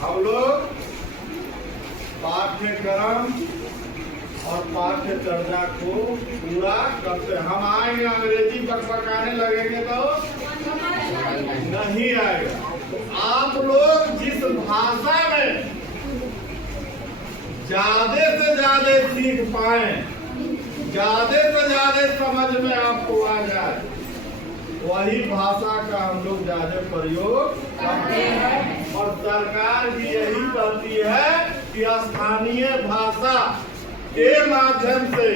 हम लोग पाठ्यक्रम और पाठ्यचर्या को पूरा करते हैं। हम आएंगे अंग्रेजी पकाने लगेंगे तो नहीं आएगा। तो आप लोग जिस भाषा में ज्यादा से ज्यादा सीख पाए, ज्यादा से ज्यादा समझ में आपको आ जाए, वही भाषा का हम लोग ज्यादा प्रयोग करते हैं। और सरकार भी यही कहती है कि स्थानीय भाषा के माध्यम से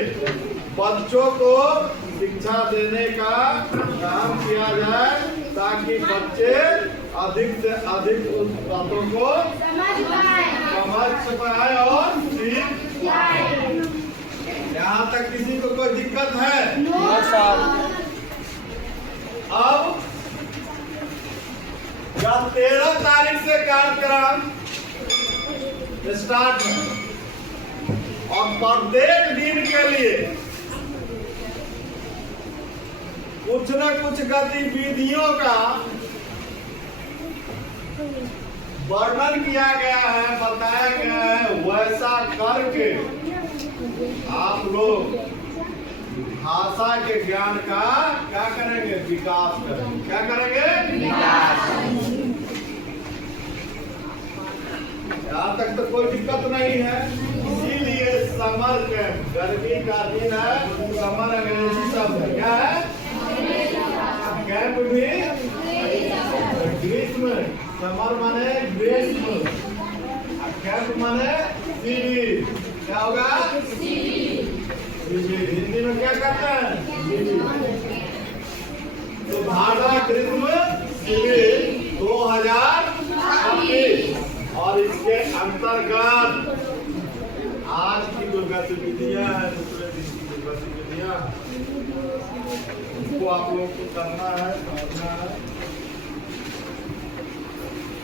बच्चों को शिक्षा देने का काम किया जाए, ताकि बच्चे अधिक से अधिक उस बातों को समझ पाए और सीख पाए। यहाँ तक किसी को कोई दिक्कत है? अब जब 13 तारीख से कार्यक्रम स्टार्ट है और प्रत्येक दिन के लिए कुछ न कुछ गतिविधियों का वर्णन किया गया है, बताया गया है। वैसा करके आप लोग भाषा के ज्ञान का क्या करेंगे? विकास करेंगे। क्या करेंगे? विकास। यहाँ तक तो कोई दिक्कत नहीं है। इसीलिए समर कैंप, गर्मी का दिन है, समर अंग्रेजी शब्द है। क्या है? कैंप भी ग्रीष्म, समर माने ग्रीष्म, कैंप माने शिविर। क्या होगा? हिंदी में क्या कहते हैं? तो भाषा ग्रीष्म शिविर 2026 और इसके अंतर्गत आज की जो गतिविधियां हैं, दूसरे दिन की जो गतिविधियां, उसको आप लोग को करना है, समझना है।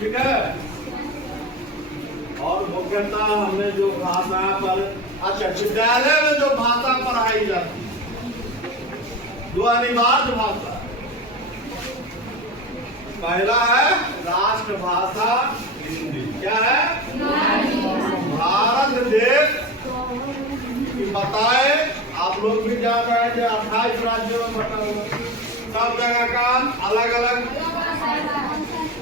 ठीक है। और मुख्यतः हमने जो भाषा पर, अच्छा, विद्यालय में जो भाषा पढ़ाई जाती है, जो अनिवार्य भाषा, पहला है राष्ट्रभाषा हिंदी। क्या है? भारत देश की बताए, आप लोग भी जान रहे हैं, 28 राज्यों में बटा हुआ, सब जगह का अलग अलग,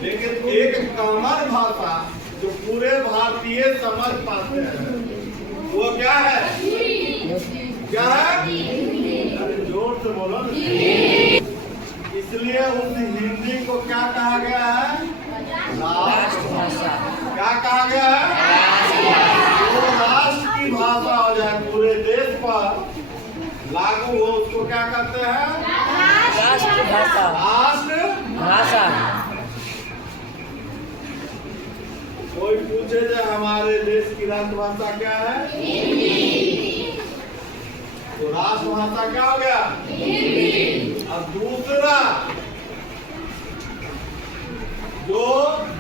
लेकिन एक कॉमन भाषा जो पूरे भारतीय समझ पाते हैं, वो क्या है? क्या है? अरे जोर से बोलो ना। इसलिए उस हिंदी को क्या कहा गया है? राष्ट्रभाषा। क्या कहा गया है? वो राष्ट्र की भाषा हो जाए, पूरे देश पर लागू हो, उसको क्या कहते हैं? राष्ट्रभाषा। राष्ट्रभाषा। कोई पूछे जो हमारे देश की राष्ट्रभाषा क्या है? हिंदी। तो राष्ट्रभाषा क्या हो गया? हिंदी। अब दूसरा जो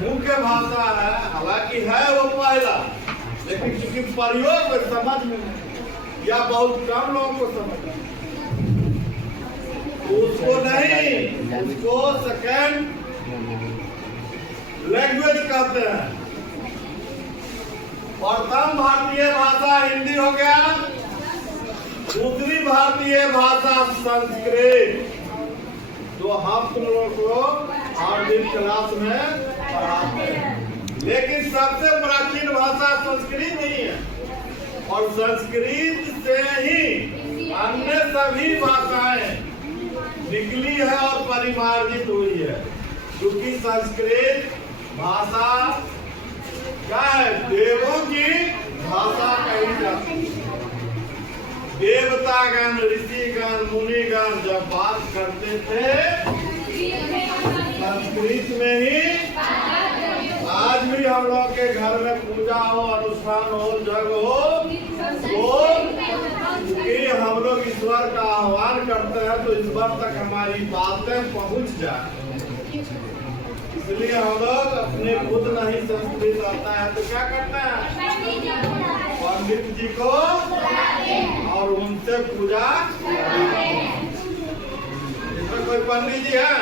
मुख्य भाषा है, हालांकि है वो पहला, लेकिन क्योंकि प्रयोग में समझ में या बहुत कम लोगों को समझ, उसको नहीं, उसको सेकेंड लैंग्वेज कहते हैं। प्रथम भारतीय भाषा हिंदी हो गया, दूसरी भारतीय भाषा संस्कृत, जो हम तुम लोग को 8 दिन क्लास में पढ़ाते हैं। लेकिन सबसे प्राचीन भाषा संस्कृत नहीं है, और संस्कृत से ही अन्य सभी भाषाएं निकली है और परिमार्जित हुई है। क्योंकि संस्कृत भाषा क्या है? देवों की भाषा कही जाती है। देवतागण, ऋषिगण, मुनिगण जब बात करते थे संस्कृत में ही। आज भी हम लोग के घर में पूजा हो, अनुष्ठान हो, जग हो, तो कि हम लोग ईश्वर का आह्वान करते हैं, तो ईश्वर तक हमारी बातें पहुंच जाए। इसलिए हम लोग अपने खुद नहीं संस्कृत आता है तो क्या करते हैं? पंडित जी को और उनसे पूजा। इसमें कोई पंडित जी है?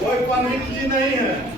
कोई पंडित जी नहीं है।